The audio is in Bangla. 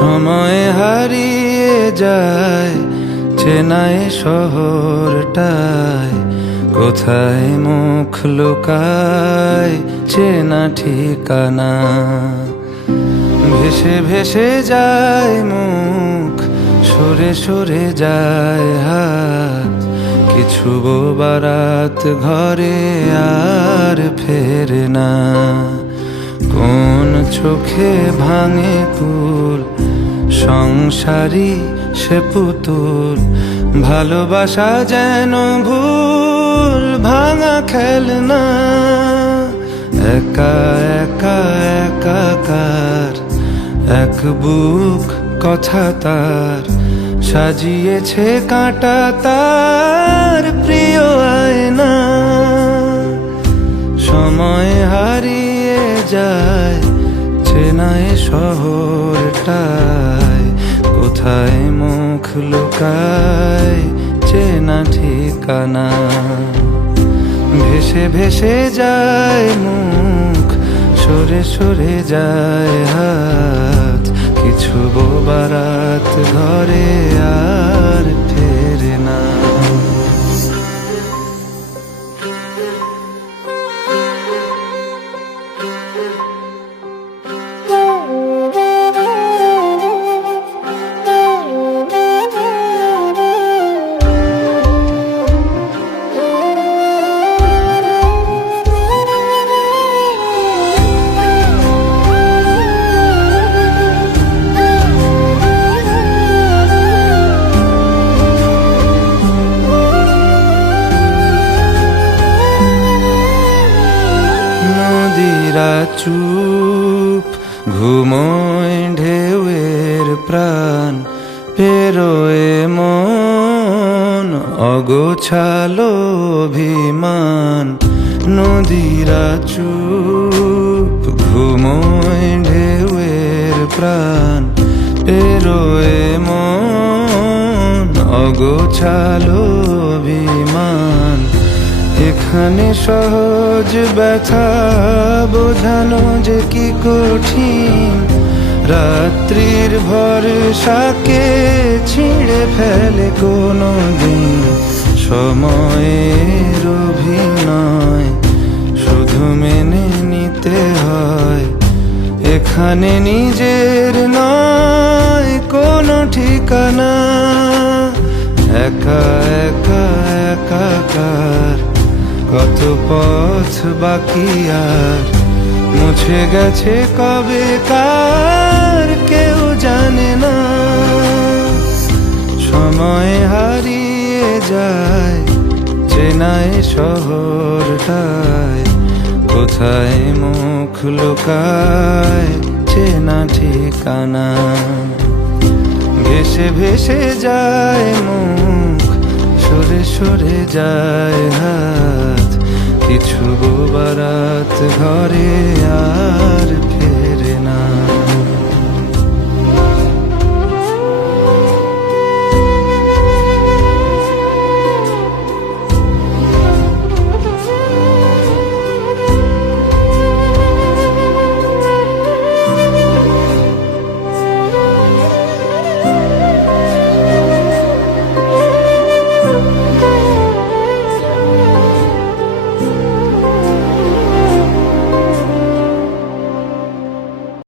সময় হারিয়ে যায় চেনায় শহরটায়, কোথায় মুখ লুকায় চেনা ঠিকানা। ভেসে ভেসে যায় মুখ, সরে সরে যায় হাত, কিছু বারাত ঘরে আর ফেরে না। কোন চোখে ভাঙে কুল, সংসারী সে পুতুল, ভালোবাসা যেন ভুল ভাঙা খেলনা। একা একা একাকার এক বুক কথা তার, সাজিয়েছে কাঁটা তার প্রিয় আয়না। সময় হারিয়ে যায় চেনায় শহরটায়, কোথায় মুখ লুকায় চেনা ঠিকানা। ভেসে ভেসে যায় মুখ, সরে সরে যায় হাত, কিছু বারাত ঘরে আর ফেরে না। নদীরা চুপ ঘুমোয় ঢেউয়ের প্রাণ, পেরোয় মন অগোছালো অভিমান। নদীরা চুপ ঘুমোয় ঢেউয়ের প্রাণ, পেরোয় মন অগোছালো অভিমান। এখানে সহজ ব্যথা বোঝানো যে কি কঠিন, রাত্রির ভরসাকে ছিঁড়ে ফেলে কোনো দিন। সময়ের অভিনয় শুধু মেনে নিতে হয়, এখানে নিজের নয় কোনো ঠিকানা। একা একা একাকার কত পথ বাকি আর, মুছে গেছে কবে কার কেউ জানে না। সময় হারিয়ে যায় চেনায় শহরটায়, কোথায় মুখ লুকায় চেনা ঠিকানা। ভেসে ভেসে যায় মুখ, সরে সরে যায় হাত, কিছু বারাত ঘরে আর ফেরে